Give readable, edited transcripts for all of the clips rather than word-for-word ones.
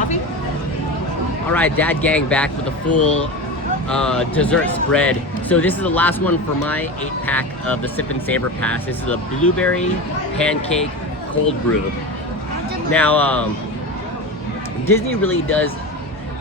Coffee? All right, Dad Gang back with a full dessert spread. So this is the last one for my 8-pack of the Sip and Savor Pass. This is a blueberry pancake cold brew. Now, Disney really does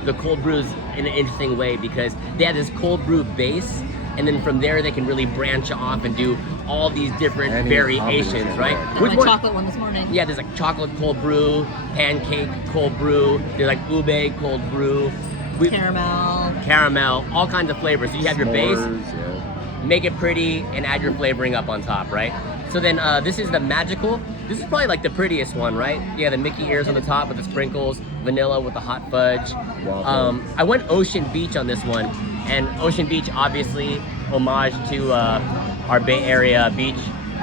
the cold brews in an interesting way because they have this cold brew base, and then from there they can really branch off and do all these different variations, right? Which one? Chocolate one this morning. Yeah, there's like chocolate cold brew, pancake cold brew, there's like ube cold brew, caramel, all kinds of flavors. So you have your base, make it pretty, and add your flavoring up on top, right? So then this is the magical. This is probably like the prettiest one, right? Yeah, the Mickey ears on the top with the sprinkles, vanilla with the hot fudge. I went Ocean Beach on this one, and Ocean Beach obviously homage to our Bay Area beach.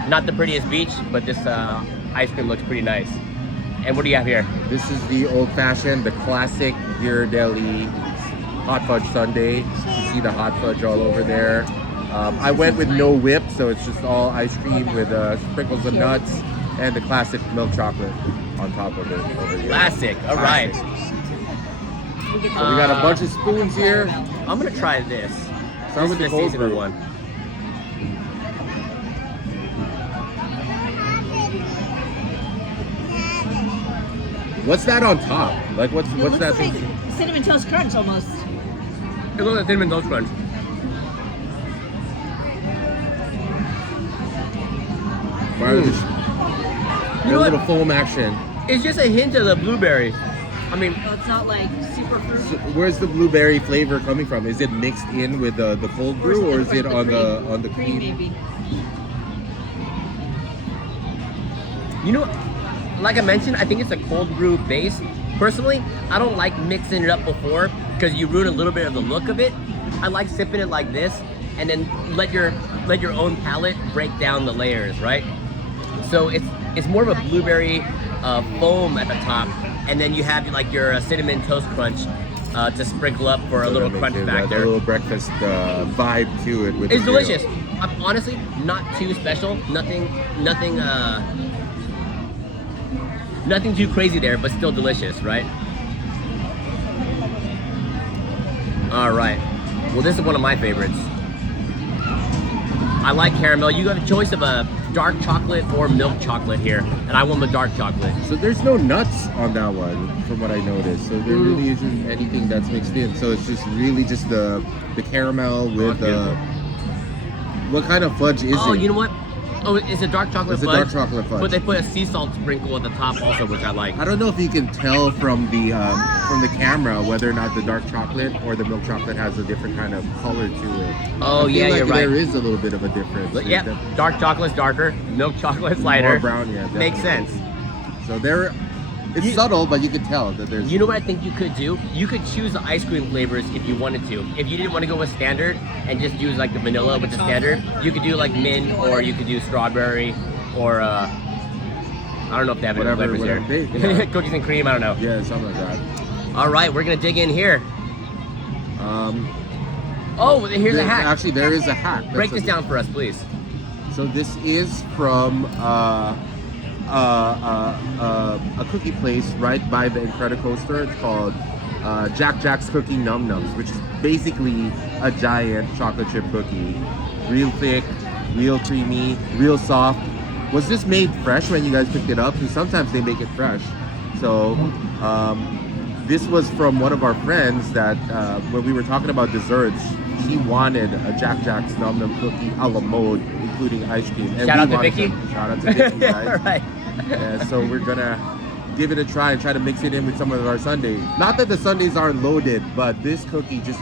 Not the prettiest beach, but this ice cream looks pretty nice. And what do you have here? This is the old-fashioned, the classic Ghirardelli Hot Fudge Sundae. You see the hot fudge all over there. I went with no whip, so it's just all ice cream with sprinkles of nuts and the classic milk chocolate on top of it over here. Classic, all right. So we got a bunch of spoons here. I'm gonna try this. Start with the cold brew one. What's that on top? Like what's that Like thing? Cinnamon Toast Crunch almost. It looks like Cinnamon Toast Crunch. You know, a little foam action. It's just a hint of the blueberry. I mean, So it's not like super fruity. So where's the blueberry flavor coming from? Is it mixed in with the cold brew, or is it on the cream? cream? Maybe. you know, like I mentioned, I think it's a cold brew base. Personally, I don't like mixing it up before because you ruin a little bit of the look of it. I like sipping it like this, and then let your own palate break down the layers, right? So it's more of a blueberry foam at the top, and then you have like your cinnamon toast crunch to sprinkle up for a little crunch factor. A little breakfast vibe to it. With It's the delicious. Honestly, not too special. Nothing too crazy there, but still delicious, right? All right. Well, this is one of my favorites. I like caramel. You have a choice of a dark chocolate or milk chocolate here, and I want the dark chocolate. So there's no nuts on that one, from what I noticed. So there really isn't anything that's mixed in. So it's just really just the caramel with what kind of fudge is it? Oh, you know what? Oh, it's a dark chocolate fudge. It's a dark chocolate fudge. But they put a sea salt sprinkle at the top also, which I like. I don't know if you can tell from the camera whether or not the dark chocolate or the milk chocolate has a different kind of color to it. Oh, yeah, like you're right. There is a little bit of a difference. But, yeah, dark chocolate's darker, milk chocolate's lighter. More brown, yeah. Definitely. Makes sense. So it's subtle, but you can tell that there's... You know what I think you could do? You could choose the ice cream flavors if you wanted to. If you didn't want to go with standard and just use like the vanilla with the standard, you could do like mint, or you could do strawberry, or I don't know if they have any flavors here. Cookies and cream, I don't know. Yeah, something like that. All right, we're gonna dig in here. Oh, here's a hack. Actually, there is a hack. Break this down for us, please. So this is from a cookie place right by the Incredicoaster. It's called Jack's Cookie Num Nums, which is basically a giant chocolate chip cookie. Real thick, real creamy, real soft. Was this made fresh when you guys picked it up? Because sometimes they make it fresh. So this was from one of our friends that when we were talking about desserts, he wanted a Jack's Num Num cookie a la mode, including ice cream. And Shout out to Vicky. Shout out to Vicky, guys. All right. So we're gonna give it a try and try to mix it in with some of our sundaes. Not that the sundaes aren't loaded, but this cookie just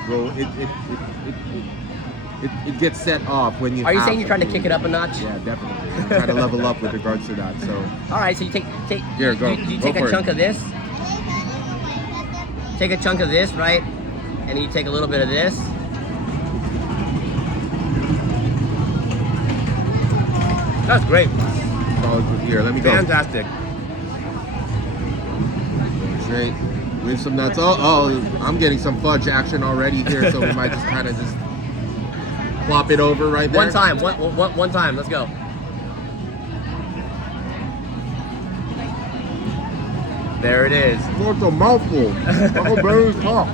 it gets set off when you. Are you saying you're trying to kick it up a notch? Yeah, definitely. I'm trying to level up with regards to that. So. All right, so you take. Here, go. You go take a chunk of this. Take a chunk of this, right? And you take a little bit of this. That's great. Here, let me go. Fantastic. Straight with some nuts. Oh, I'm getting some fudge action already here, so we might just kind of just plop it over right there. One time. Let's go. There it is. Oh, it's a mouthful. Huckleberries. Oh.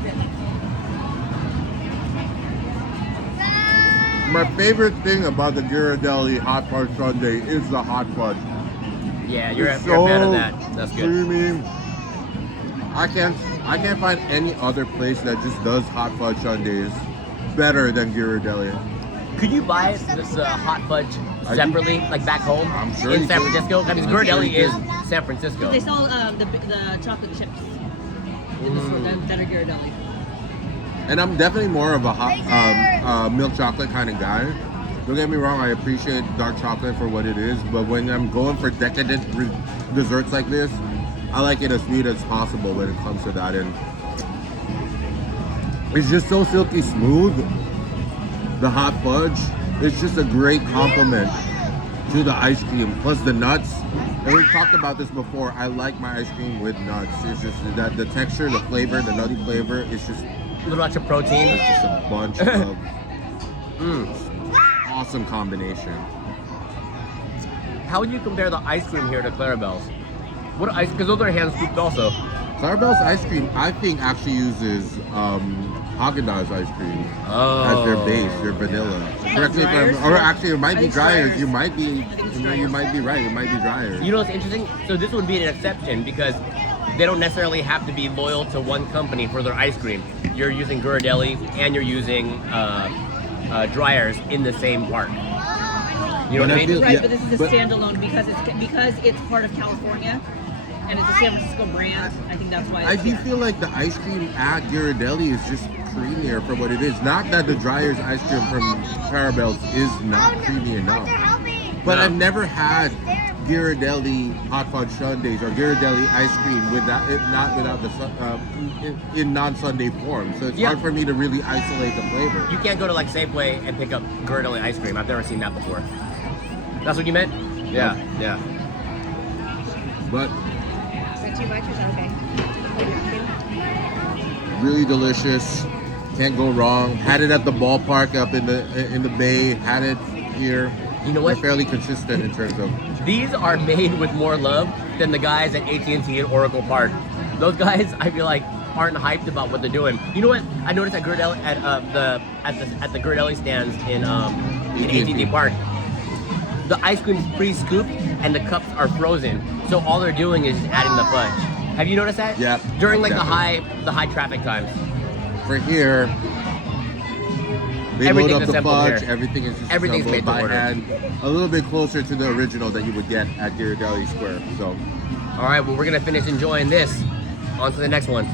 My favorite thing about the Ghirardelli Hot Fudge Sundae is the hot fudge. Yeah, you're a It's fan of so that. That's good. creamy. I can't find any other place that just does hot fudge sundaes better than Ghirardelli. Could you buy this hot fudge separately, like back home I'm sure in you San could. Francisco? I mean, I'm sure Ghirardelli you is could. San Francisco. They sell the chocolate chips in the store that are Ghirardelli. And I'm definitely more of a hot milk chocolate kind of guy. Don't get me wrong, I appreciate dark chocolate for what it is, but when I'm going for decadent desserts like this, I like it as sweet as possible when it comes to that. And it's just so silky smooth. The hot fudge, it's just a great compliment to the ice cream, plus the nuts. And we've talked about this before, I like my ice cream with nuts. It's just that the texture, the flavor, the nutty flavor, it's just A little extra protein. it's just a bunch of awesome combination. How would you compare the ice cream here to Clarabelle's? What ice? Because those are hand scooped also. Clarabelle's ice cream, I think, actually uses Haagen-Dazs ice cream as their base, their vanilla. Correct me if I'm, or actually, it might be drier. You might be right. It might be drier. You know what's interesting? So this would be an exception because they don't necessarily have to be loyal to one company for their ice cream. You're using Ghirardelli and you're using dryers in the same park. You know what I mean? Right, but this is a standalone because it's part of California and it's a San Francisco brand. I think that's why. I do feel like the ice cream at Ghirardelli is just creamier for what it is. Not that the Dryer's ice cream from Clarabelle's is not creamy enough. But No. I've never had Ghirardelli Hot Fudge Sundaes or Ghirardelli ice cream without the in non-Sundae form. So it's hard for me to really isolate the flavor. You can't go to like Safeway and pick up Ghirardelli ice cream. I've never seen that before. That's what you meant? Yeah, yeah. But Is that too much or is that okay? really delicious. Can't go wrong. Had it at the ballpark up in the Bay. Had it here. You know what? They're fairly consistent in terms of. These are made with more love than the guys at AT&T and Oracle Park. Those guys, I feel like, aren't hyped about what they're doing. You know what? I noticed at Ghirardelli at the Ghirardelli stands in AT&T Park. The ice cream's pre-scooped and the cups are frozen. So all they're doing is just adding the fudge. Have you noticed that? Yeah. During like definitely. the high traffic times. For here, they Everything's load up the assembled fudge. here. Everything is just Everything's assembled made to by order. hand. A little bit closer to the original that you would get at Ghirardelli Square. So, All right, well, we're gonna finish enjoying this. On to the next one.